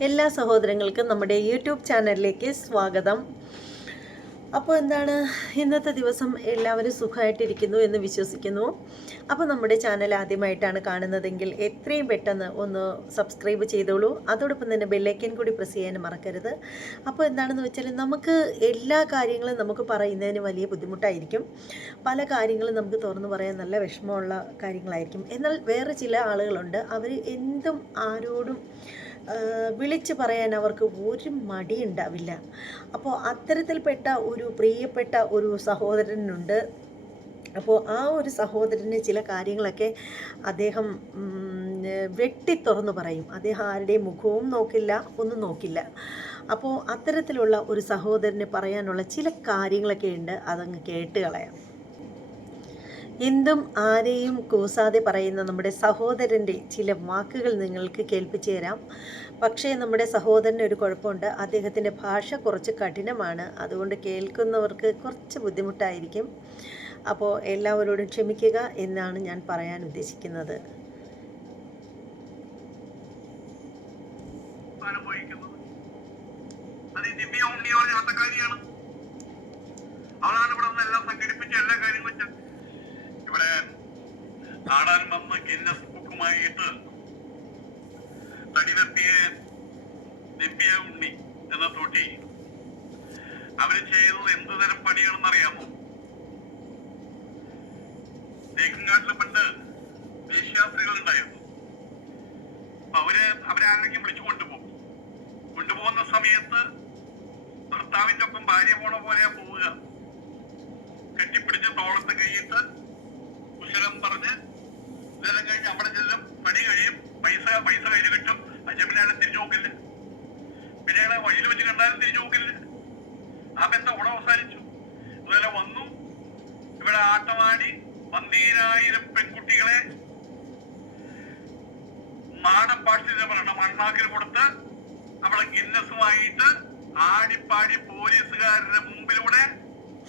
എല്ലാ സഹോദരങ്ങൾക്കും നമ്മുടെ യൂട്യൂബ് ചാനലിലേക്ക് സ്വാഗതം. അപ്പോൾ എന്താണ്, ഇന്നത്തെ ദിവസം എല്ലാവരും സുഖമായിട്ടിരിക്കുന്നു എന്ന് വിശ്വസിക്കുന്നു. അപ്പോൾ നമ്മുടെ ചാനൽ ആദ്യമായിട്ടാണ് കാണുന്നതെങ്കിൽ എത്രയും പെട്ടെന്ന് ഒന്ന് സബ്സ്ക്രൈബ് ചെയ്തോളൂ. അതോടൊപ്പം തന്നെ ബെല്ലൈക്കൻ കൂടി പ്രസ് ചെയ്യാൻ മറക്കരുത്. അപ്പോൾ എന്താണെന്ന് വെച്ചാൽ, നമുക്ക് എല്ലാ കാര്യങ്ങളും നമുക്ക് പറയുന്നതിന് വലിയ ബുദ്ധിമുട്ടായിരിക്കും. പല കാര്യങ്ങളും നമുക്ക് തുറന്നു പറയാൻ നല്ല വിഷമമുള്ള കാര്യങ്ങളായിരിക്കും. എന്നാൽ വേറെ ചില ആളുകളുണ്ട്, അവർ എന്തും ആരോടും വിളിച്ച് പറയാൻ അവർക്ക് ഒരു മടി ഉണ്ടാവില്ല. അപ്പോൾ അത്തരത്തിൽപ്പെട്ട ഒരു പ്രിയപ്പെട്ട ഒരു സഹോദരനുണ്ട്. അപ്പോൾ ആ ഒരു സഹോദരന് ചില കാര്യങ്ങളൊക്കെ അദ്ദേഹം വെട്ടി തുറന്നു പറയും. അദ്ദേഹം ആരുടെയും മുഖവും നോക്കില്ല, ഒന്നും നോക്കില്ല. അപ്പോൾ അത്തരത്തിലുള്ള ഒരു സഹോദരന് പറയാനുള്ള ചില കാര്യങ്ങളൊക്കെ ഉണ്ട്, അതങ്ങ് കേട്ട് കളയാം. എന്തും ആരെയും കൂസാതെ പറയുന്ന നമ്മുടെ സഹോദരൻ്റെ ചില വാക്കുകൾ നിങ്ങൾക്ക് കേൾപ്പിച്ചു തരാം. പക്ഷേ നമ്മുടെ സഹോദരന് ഒരു കുഴപ്പമുണ്ട്, അദ്ദേഹത്തിൻ്റെ ഭാഷ കുറച്ച് കഠിനമാണ്. അതുകൊണ്ട് കേൾക്കുന്നവർക്ക് കുറച്ച് ബുദ്ധിമുട്ടായിരിക്കും. അപ്പോൾ എല്ലാവരോടും ക്ഷമിക്കുക എന്നാണ് ഞാൻ പറയാൻ ഉദ്ദേശിക്കുന്നത്. ആടാൻ വന്ന ഗിന്നസ് ബുക്കുമായിട്ട് തടിതപ്പിയ ദിവ്യ ഉണ്ണി എന്ന തൊട്ടി അവര് ചെയ്തത് എന്ത് തരം പണിയാണെന്നറിയാമോ? തേക്കിൻകാട്ടില് പണ്ട് വേശ്യാസ്ത്രീകൾ ഉണ്ടായിരുന്നു. അവരെ ആരെങ്കിലും വിളിച്ചു കൊണ്ടുപോകുന്ന സമയത്ത് ഭർത്താവിന്റെ ഒപ്പം ഭാര്യ പോണ പോലെയാ പോവുക. കെട്ടിപ്പിടിച്ച് തോളത്ത് കൈയിട്ട് കുശലം പറഞ്ഞ് ഇതെല്ലാം കഴിഞ്ഞ് അവിടെ ചെല്ലും, പണി കഴിയും, പൈസ കയ്യിൽ കിട്ടും. പിന്നെ അയാളെ തിരിഞ്ഞു നോക്കില്ല, പിന്നെ അയാളെ വഴിയിൽ വെച്ച് കണ്ടാലും തിരിഞ്ഞു നോക്കില്ല. ആ ബന്ധം അവിടെ അവസാനിച്ചു. ഇതുപോലെ വന്നു ഇവിടെ ആട്ടമാടി 10000 പെൺകുട്ടികളെ നാടൻ ഭാഷയിൽ പറയണം മണ്ണാക്കിൽ കൊടുത്ത് അവളെ ഗിന്നസുമായിട്ട് ആടിപ്പാടി പോലീസുകാരുടെ മുമ്പിലൂടെ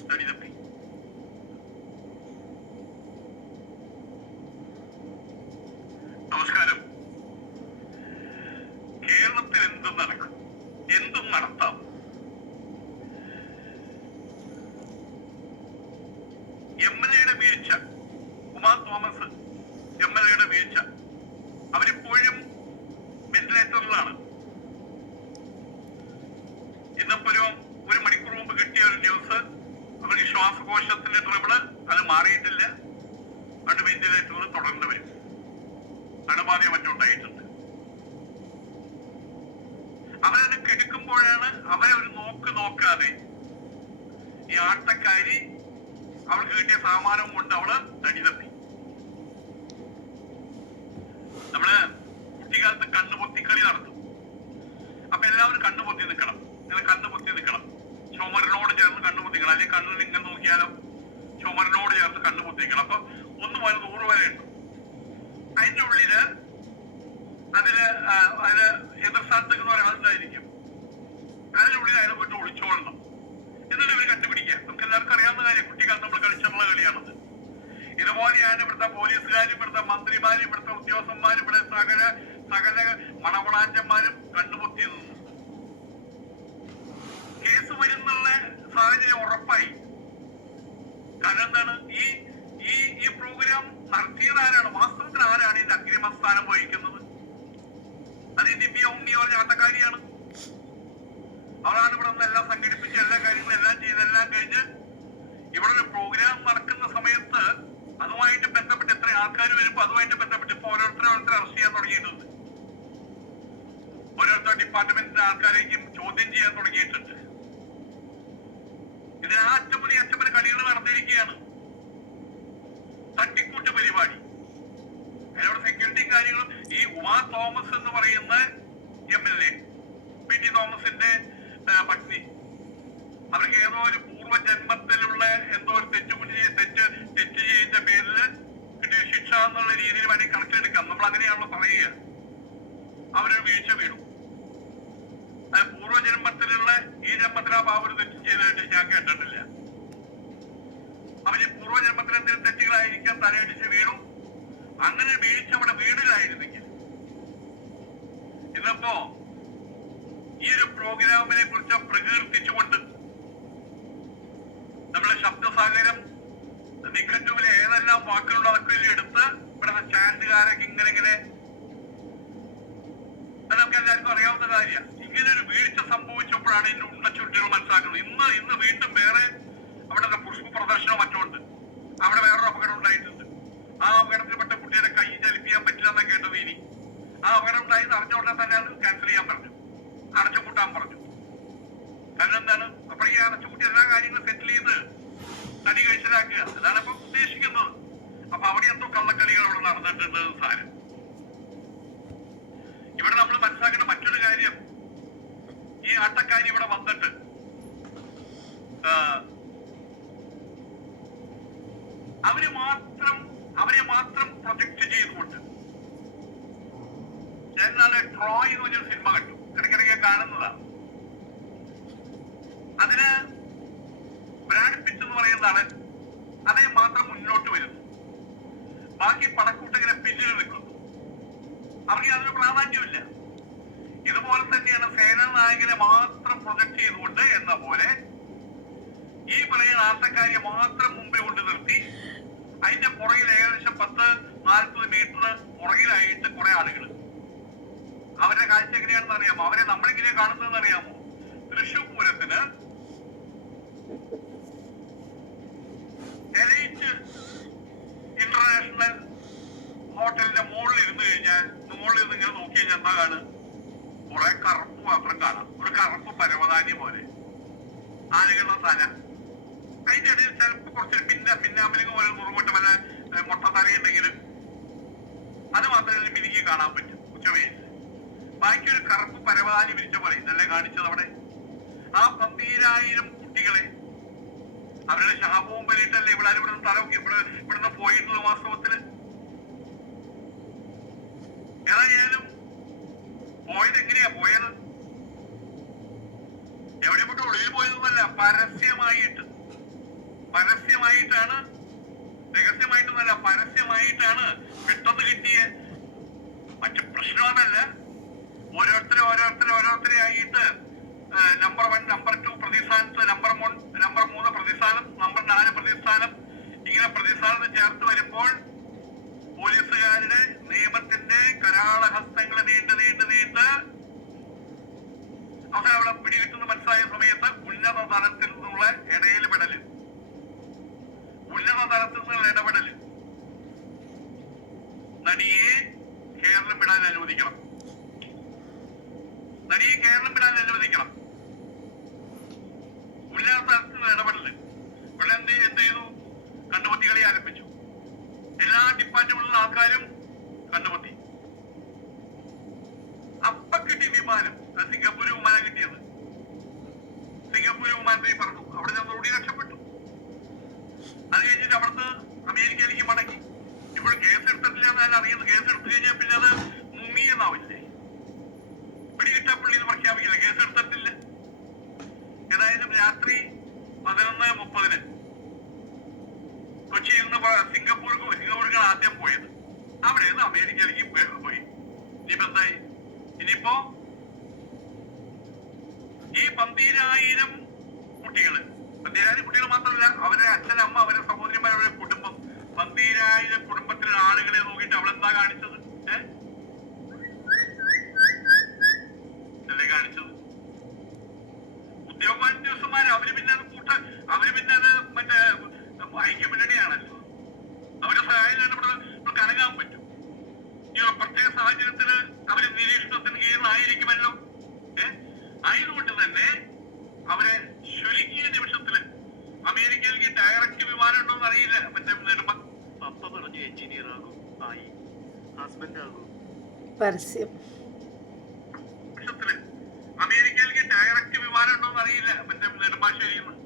സ്റ്റഡി തപ്പി. നമസ്കാരം. കേരളത്തിൽ എന്തും നടക്കും, എന്തും നടത്താം. MLA വീഴ്ച, ഉമാ തോമസ് MLA വീഴ്ച, അവരിപ്പോഴും വെന്റിലേറ്ററിലാണ്. ഇന്നിപ്പോ ഒരു മണിക്കൂർ മുമ്പ് കിട്ടിയ ഒരു ന്യൂസ്, അവർക്ക് ശ്വാസകോശത്തിന്റെ ട്രബിള് അത് മാറിയിട്ടില്ല, അത് വെന്റിലേറ്ററിൽ തുടർന്ന് വരും. അണുബാധ മറ്റുണ്ടായിട്ടുണ്ട്. അവരത് കെടുക്കുമ്പോഴാണ് അവരെ ഒരു നോക്കാതെ ഈ ആട്ടക്കാരി അവൾക്ക് കിട്ടിയ സാമാനം കൊണ്ട് അവള് തടിതപ്പി. നമ്മള് കുട്ടിക്കാലത്ത് കണ്ണുപൊത്തിക്കളി നടത്തും. അപ്പൊ എല്ലാവരും കണ്ണുപൊത്തി നിൽക്കണം, ഇങ്ങനെ കണ്ണുപൊത്തി നിൽക്കണം. ചുമരിനോട് ചേർന്ന് കണ്ണുപൊത്തിക്കണം, അല്ലെങ്കിൽ കണ്ണിൽ ഇങ്ങനെ നോക്കിയാലോ ചുമരിനോട് ചേർന്ന് കണ്ണുപൊത്തിക്കണം. അപ്പൊ 1 മുതൽ 100 വരെ ഉണ്ട്. അതിന്റെ ഉള്ളില് അതില് എതിർ സ്ഥാനത്തേക്ക് ഒരാളുണ്ടായിരിക്കും. അതിനുള്ളിൽ അതിനെ പോയിട്ട് ഒളിച്ചോളണം. എന്നിട്ട് ഇവർ കണ്ടുപിടിക്കുക. നമുക്ക് എല്ലാവർക്കും അറിയാവുന്ന കാര്യം, കുട്ടിക്കാലത്ത് നമ്മൾ കളിച്ചിട്ടുള്ള കളിയാണത്. ഇതുപോലെയാണ് ഇവിടുത്തെ പോലീസുകാരും ഇവിടുത്തെ മന്ത്രിമാരും ഇവിടുത്തെ ഉദ്യോഗസ്ഥന്മാരും ഇവിടെ സകല മണവളാഞ്ചന്മാരും കണ്ടുപൊത്തി നിന്നു. കേസ് വരുന്നുള്ള സാഹചര്യം ഉറപ്പായി. കാരണം എന്താണ്, ഈ പ്രോഗ്രാം നടത്തിയത് ആരാണ്? വാസ്തവത്തിൽ ആരാണ് ഇതിന്റെ അഗ്രിമസ്ഥാനം വഹിക്കുന്നത്? അത് ഈ ദിവ്യ ഉണ്ണി പറഞ്ഞ ആട്ടക്കാരിയാണ്. അവരാണ് ഇവിടെ നിന്ന് എല്ലാം സംഘടിപ്പിച്ച് എല്ലാ കാര്യങ്ങളും എല്ലാം ചെയ്തെല്ലാം കഴിഞ്ഞ് ഇവിടെ ഒരു പ്രോഗ്രാം നടക്കുന്ന സമയത്ത് അതുമായിട്ട് ബന്ധപ്പെട്ട് എത്ര ആൾക്കാർ വരുമ്പോ അതുമായിട്ട് ബന്ധപ്പെട്ട് ഇപ്പൊ ഓരോരുത്തരെ അറസ്റ്റ് ചെയ്യാൻ തുടങ്ങിയിട്ടുണ്ട്. ഓരോരുത്തർ ഡിപ്പാർട്ട്മെന്റിന്റെ ആൾക്കാരേക്കും ചോദ്യം ചെയ്യാൻ തുടങ്ങിയിട്ടുണ്ട്. ഇതിന് അച്ചപ്പന് കളികൾ നടന്നിരിക്കുകയാണ്. തട്ടിക്കൂട്ട് പരിപാടി. അതിനോട് സെക്യൂരിറ്റി കാര്യങ്ങളും. ഈ ഉമാ തോമസ് എന്ന് പറയുന്ന MLA, PT തോമസിന്റെ പത്നി, അവർക്ക് ഏതോ ഒരു പൂർവ്വജന്മത്തിലുള്ള എന്തോ ഒരു തെറ്റ് ചെയ്യുന്ന പേരില് കിട്ടിയ ശിക്ഷ എന്നുള്ള രീതിയിൽ വേണമെങ്കിൽ കണക്കിലെടുക്കാം. നമ്മൾ അങ്ങനെയാണല്ലോ പറയുക. അവരൊരു വീഴ്ച വീണു. അത് പൂർവ്വജന്മത്തിലുള്ള ഈ ജന്മത്തിൽ ആ പാവ ഒരു തെറ്റ് ചെയ്തതായിട്ട് ഞാൻ കേട്ടിട്ടില്ല. അവര് പൂർവ്വജന്മത്തിൽ എന്തെങ്കിലും തെറ്റുകളായിരിക്കാം, തലയടിച്ച് വീണു. അങ്ങനെ വീഴ്ച അവിടെ വീടിലായിരുന്നെങ്കിൽ ഇന്നിപ്പോ ഈ ഒരു പ്രോഗ്രാമിനെ കുറിച്ച് പ്രകീർത്തിച്ചുകൊണ്ട് നമ്മുടെ ശബ്ദസാഗരം നിഘണ്ടുവിലെ ഏതെല്ലാം വാക്കുകളുടെ അതൊക്കെ എടുത്ത് ഇവിടുത്തെ ചാറ്റുകാരൊക്കെ ഇങ്ങനെ അതൊക്കെ എല്ലാവർക്കും അറിയാവുന്ന കാര്യമാണ്. ഇങ്ങനെ ഒരു വീഴ്ച സംഭവിച്ചപ്പോഴാണ് ഇതിന്റെ ഉണ്ടച്ചുരുട്ടുകൾ മനസ്സിലാക്കുന്നത്. ഇന്ന് വീണ്ടും വേറെ അവിടെ പുഷ്പ പ്രദർശനവും മറ്റുമുണ്ട്. അവിടെ വേറൊരു അപകടം ഉണ്ടായിട്ടുണ്ട്. ആ അപകടത്തിൽപ്പെട്ട കുട്ടിയുടെ കൈ ചലിപ്പിക്കാൻ പറ്റില്ല എന്നാണ് കേട്ടത്. ഇനി ആ അപകടം ഉണ്ടായത് അറിഞ്ഞുകൊണ്ടേ തന്നെ അത് ക്യാൻസൽ ചെയ്യാൻ പറഞ്ഞു, അടച്ചുപൂട്ടാൻ പറഞ്ഞു. കാരണം എന്താണ്, അപ്പോൾ ഈ അടച്ചുപൂട്ടി എല്ലാ കാര്യങ്ങളും സെറ്റിൽ ചെയ്ത് തടി കഴിച്ചിലാക്കുക, അതാണ് ഇപ്പൊ ഉദ്ദേശിക്കുന്നത്. അപ്പൊ അവിടെ എന്തോ കള്ളക്കളികൾ അവിടെ നടന്നിട്ടുണ്ട് സാരം. ഇവിടെ നമ്മൾ മനസ്സിലാക്കേണ്ട മറ്റൊരു കാര്യം, ഈ ആട്ടക്കാരി ഇവിടെ വന്നിട്ട് അവരെ മാത്രം പ്രൊജക്ട് ചെയ്തുകൊണ്ട്, ഞാൻ നാളെ ട്രോയ് എന്ന് പറഞ്ഞൊരു സിനിമ കണ്ടു, ഇടയ്ക്കിടയ്ക്ക് കാണുന്നതാണ്. അതിന് ബ്രാഡ് പിറ്റ് എന്ന് പറയുന്ന നടൻ അതേ മാത്രം മുന്നോട്ട് വരുന്നു, ബാക്കി പടക്കൂട്ടങ്ങനെ പിന്നിൽ നിൽക്കുന്നു. അവർക്ക് അതിന് പ്രാധാന്യമില്ല. ഇതുപോലെ തന്നെയാണ് സേനാനായകനെ മാത്രം പ്രൊജക്ട് ചെയ്തുകൊണ്ട് എന്ന പോലെ ഈ പറയുന്ന ആട്ടക്കാരിയെ മാത്രം മുമ്പിൽ കൊണ്ട് നിർത്തി അതിന്റെ പുറകിൽ ഏകദേശം 10-40 മീറ്റർ പുറകിലായിട്ട് കുറെ ആളുകൾ. അവരുടെ കാഴ്ച എങ്ങനെയാണെന്ന് അറിയാമോ? അവരെ നമ്മളെങ്ങനെയാ കാണുന്നതെന്ന് അറിയാമോ? തൃശൂർ പൂരത്തിന് എലൈറ്റ് ഇന്റർനാഷണൽ ഹോട്ടലിന്റെ മുകളിൽ ഇരുന്ന് കഴിഞ്ഞാൽ, മുകളിൽ നിന്ന് ഇങ്ങനെ നോക്കി കഴിഞ്ഞാൽ എന്താ കാണുക? കുറെ കറുപ്പ് മാത്രം കാണാം, ഒരു കറുപ്പ് പരവതാനി പോലെ ആളുകളുടെ തല. അതിന്റെ ഇടയിൽ ചിലപ്പോൾ കുറച്ചൊരു പിന്നാമ്പലിങ് പോലെ നുറുകൊണ്ട വല്ല മുട്ട തലയുണ്ടെങ്കിൽ അത് മാത്രമേ മിനിങ്ങി കാണാൻ പറ്റും ഉച്ചവെയിൽ. ബാക്കി ഒരു കറുപ്പ് പരവതാനി വിരിച്ച പോലെ ഇതല്ലേ കാണിച്ചത് അവിടെ. ആ 12,000 കുട്ടികളെ അവരുടെ ശാപവും വലിയിട്ടല്ലേ ഇവിടെ ഇവിടുന്ന് തലമൊക്കെ ഇവിടുന്ന് പോയിട്ടുള്ള വാസ്തവത്തില്. ഏതായാലും പോയത് എങ്ങനെയാ പോയത്? എവിടെ വിട്ട് ഒളിയിൽ പോയതൊന്നുമല്ല, പരസ്യമായിട്ടാണ്, രഹസ്യമായിട്ടൊന്നല്ല, പരസ്യമായിട്ടാണ് പെട്ടെന്ന് കിട്ടിയ. മറ്റു പ്രശ്നമൊന്നല്ല, ഓരോരുത്തരെ ആയിട്ട് നമ്പർ 1, നമ്പർ 2 പ്രതിസ്ഥാനത്ത്, നമ്പർ 3 പ്രതിസ്ഥാനം, നമ്പർ 4 പ്രതിസ്ഥാനം, ഇങ്ങനെ പ്രതിസ്ഥാനത്ത് ചേർത്ത് വരുമ്പോൾ പോലീസുകാരുടെ നിയമത്തിന്റെ കരാളഹസ്തങ്ങൾ നീണ്ട് അവസാനം അവിടെ പിടികിട്ടുന്ന മനസ്സിലായ സമയത്ത് ഉന്നത തലത്തിൽ നിന്നുള്ള ഇടപെടല്, നടിയെ കേരളം വിടാൻ അനുവദിക്കണം. ഉന്നത തലത്തിൽ ഇടപെടല്. ഇവിടെ എന്ത് ചെയ്തു? കണ്ടുപൊത്തി കളി ആരംഭിച്ചു. എല്ലാ ഡിപ്പാർട്ട്മെന്റിലുള്ള ആൾക്കാരും കണ്ടുപൊത്തി. അപ്പ കിട്ടിയ വിമാനം, സിംഗപ്പൂർ വിമാനം കിട്ടിയത്. സിംഗപ്പൂർ വിമാനത്തിൽ പറഞ്ഞു, അവിടെ നിന്ന് ഓടി രക്ഷപ്പെട്ടു. അത് കഴിഞ്ഞിട്ട് അവിടുന്ന് അമേരിക്കയിലേക്ക് മടങ്ങി. ഇപ്പോൾ കേസ് എടുത്തിട്ടില്ല എന്നാണ് അറിയുന്നത്. കേസ് എടുത്തു കഴിഞ്ഞാൽ പിന്നെ അത് മുങ്ങിയെന്നാവില്ലേ? പിടികിട്ടപ്പള്ളി എന്ന് പ്രഖ്യാപിക്കില്ല, കേസ് എടുത്തിട്ടില്ല. ഏതായാലും രാത്രി 11:30 കൊച്ചിയിൽ നിന്ന് സിംഗപ്പൂർക്ക് ആദ്യം പോയത്. അവിടെ നിന്ന് അമേരിക്കയിലേക്ക് പോയി. ഇനിയിപ്പോ എന്തായി? ഇനിയിപ്പോ ഈ 12,000 കുട്ടികൾ മാത്രമല്ല, അവരുടെ അച്ഛനമ്മ, അവരുടെ സഹോദരിമാർ, അവരുടെ കുടുംബം, 12,000 കുടുംബത്തിലെ ആളുകളെ നോക്കിയിട്ട് അവളെന്താ കാണിച്ചത്? ഇതല്ലേ കാണിച്ചത്? ഉദ്യോഗാന്വേഷന്മാർ അവര് പിന്നെ അത് മറ്റേ ഐക്യമുന്നണിയാണല്ലോ. അവരുടെ സഹായമാണ് ഇവിടെ കണങ്ങാൻ പറ്റും. ഈ പ്രത്യേക സാഹചര്യത്തിന് അവര് നിരീക്ഷണത്തിന് കീഴിലായിരിക്കുമല്ലോ. ആയതുകൊണ്ട് തന്നെ അവരെ ചുരുങ്ങിയ നിമിഷത്തില് അമേരിക്കയിലേക്ക് ഡയറക്റ്റ് വിമാനം ഉണ്ടോന്ന് അറിയില്ല. മറ്റേ പപ്പ പറഞ്ഞു എഞ്ചിനീയർ ആകും, ആയി, ഹസ്ബൻഡ് ആകും. നിമിഷത്തില് അമേരിക്കയിലേക്ക് ഡയറക്റ്റ് വിമാനം ഉണ്ടോന്ന് അറിയില്ല. മറ്റേ നെടുമ്പാശ്ശേരിയിൽ നിന്ന്.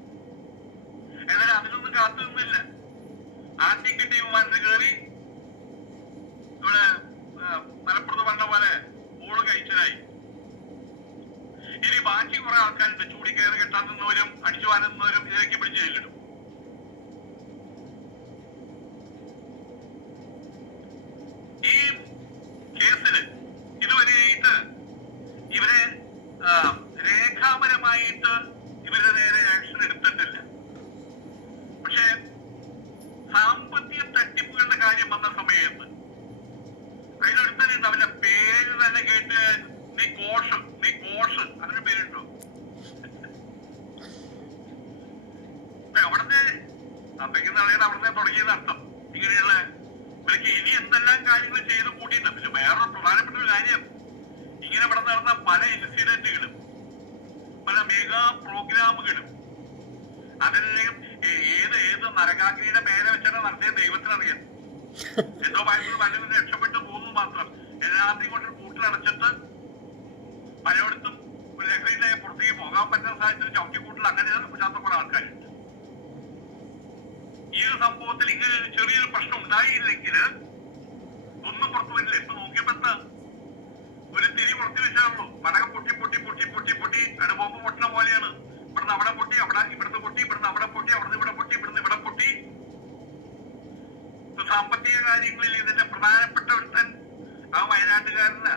ഏതായാലും അതിനൊന്നും കാത്തു നിന്നില്ല. ആദ്യം കിട്ടിയ വിമാനത്തിൽ കയറി ഇവിടെ മലപ്പുറത്ത് പറഞ്ഞ പോലെ ഊള് കഴിച്ചതായി. ഇനി ബാക്കി കുറെ ആൾക്കാരുണ്ട്, ചൂടിക്കയറി കെട്ടാൻ നിന്നവരും അടിച്ചു വാനുന്നവരും ഇതിലേക്ക് പിടിച്ചു ചെല്ലിടും. ഈ കേസില് ഇതുവരെയായിട്ട് ഇവരെ തുടങ്ങിയത് അർത്ഥം. ഇങ്ങനെയുള്ള ഇവർക്ക് ഇനി എന്തെല്ലാം കാര്യങ്ങൾ ചെയ്ത് കൂട്ടിയിട്ട് പിന്നെ വേറൊരു പ്രധാനപ്പെട്ട ഒരു കാര്യം, ഇങ്ങനെ ഇവിടെ നടന്ന പല ഇൻസിഡന്റുകളും പല മെഗാ പ്രോഗ്രാമുകളും അതിലെല്ലാം ഏത് നരകാഗ്നിയുടെ പേരെ വെച്ചാണ് നടത്തിയ ദൈവത്തിനറിയാം. എന്തോ പലരും രക്ഷപ്പെട്ടു പോകുന്നു മാത്രം. എല്ലാവരെയും കൊണ്ട് കൂട്ടിലടച്ചിട്ട് പലയിടത്തും ഒരു ലഹരിയിലെ പുറത്തേക്ക് പോകാൻ പറ്റുന്ന സാഹചര്യം ചവിട്ടിക്കൂട്ടിൽ അങ്ങനെ കുറ്റാത്ത കുറെ ആൾക്കാരുണ്ട്. ഈ ഒരു സംഭവത്തിൽ ഇങ്ങനെ ഒരു ചെറിയൊരു പ്രശ്നം ഉണ്ടായില്ലെങ്കിൽ ഒന്നും പുറത്തു വരില്ല. ഇപ്പൊ നോക്കിയപ്പോ ഒരു തിരി പുറത്തു വെച്ചാണല്ലോ, പടകം പൊട്ടി പൊട്ടി പൊട്ടി പൊട്ടി പൊട്ടി ബോംബ് പൊട്ടുന്ന പോലെയാണ്. ഇവിടുന്ന് അവിടെ പൊട്ടി, ഇവിടുന്ന് പൊട്ടി, ഇവിടുന്ന് അവിടെ പൊട്ടി, അവിടുന്ന് ഇവിടെ പൊട്ടി, ഇവിടുന്ന് ഇവിടെ പൊട്ടി. സാമ്പത്തിക കാര്യങ്ങളിൽ ഇതിന്റെ പ്രധാനപ്പെട്ട ഒരുത്തൻ ആ വയനാട്ടുകാരന്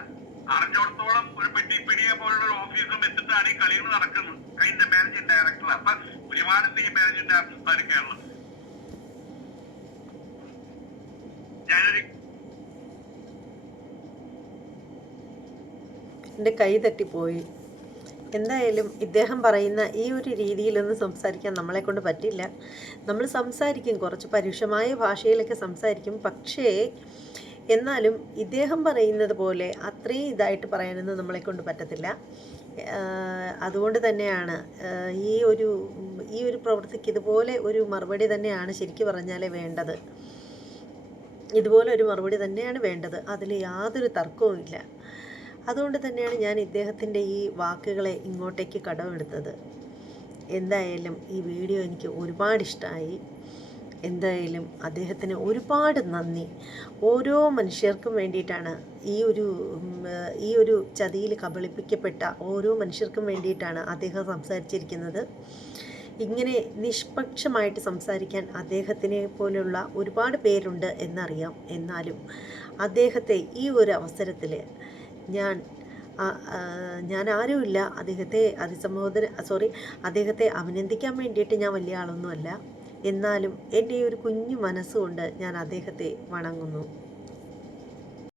അറിഞ്ഞോടത്തോളം ഒരു പെട്ടിപ്പിടിയെ പോലുള്ള ഒരു ഓഫീസും വെച്ചിട്ടാണ് ഈ കളികൾ നടക്കുന്നത്. അതിന്റെ മാനേജിംഗ് ഡയറക്ടർ. അപ്പൊ ഒരുപാട് ഈ മാനേജിംഗ് ഡയറക്ടർ കേരളം ഞാനൊരു എൻ്റെ കൈ തട്ടിപ്പോയി. എന്തായാലും ഇദ്ദേഹം പറയുന്ന ഈ ഒരു രീതിയിലൊന്നും സംസാരിക്കാൻ നമ്മളെ കൊണ്ട് പറ്റില്ല. നമ്മൾ സംസാരിക്കും, കുറച്ച് പരുഷമായ ഭാഷയിലൊക്കെ സംസാരിക്കും. പക്ഷേ എന്നാലും ഇദ്ദേഹം പറയുന്നത് പോലെ അത്രയും ഇതായിട്ട് പറയാനൊന്നും നമ്മളെ കൊണ്ട് പറ്റത്തില്ല. അതുകൊണ്ട് തന്നെയാണ് ഈ ഒരു പ്രവൃത്തിക്ക് ഇതുപോലെ ഒരു മറുപടി തന്നെയാണ് ശരിക്കും പറഞ്ഞാൽ വേണ്ടത്. ഇതുപോലെ ഒരു മറുപടി തന്നെയാണ് വേണ്ടത്, അതിൽ യാതൊരു തർക്കവുമില്ല. അതുകൊണ്ട് തന്നെയാണ് ഞാൻ ഇദ്ദേഹത്തിൻ്റെ ഈ വാക്കുകളെ ഇങ്ങോട്ടേക്ക് കടമെടുത്തത്. എന്തായാലും ഈ വീഡിയോ എനിക്ക് ഒരുപാട് ഇഷ്ടമായി. എന്തായാലും അദ്ദേഹത്തിന് ഒരുപാട് നന്ദി. ഓരോ മനുഷ്യർക്കും വേണ്ടിയിട്ടാണ് ഈ ഒരു ചതിയിൽ കബളിപ്പിക്കപ്പെട്ട ഓരോ മനുഷ്യർക്കും വേണ്ടിയിട്ടാണ് അദ്ദേഹം സംസാരിച്ചിരിക്കുന്നത്. ഇങ്ങനെ നിഷ്പക്ഷമായിട്ട് സംസാരിക്കാൻ അദ്ദേഹത്തിനെ പോലുള്ള ഒരുപാട് പേരുണ്ട് എന്നറിയാം. എന്നാലും അദ്ദേഹത്തെ ഈ ഒരു അവസരത്തിൽ ഞാൻ ആരുമില്ല അദ്ദേഹത്തെ അഭിനന്ദിക്കാൻ വേണ്ടിയിട്ട് ഞാൻ വലിയ ആളൊന്നുമല്ല. എന്നാലും എൻ്റെ ഈ ഒരു കുഞ്ഞു മനസ്സുകൊണ്ട് ഞാൻ അദ്ദേഹത്തെ വണങ്ങുന്നു.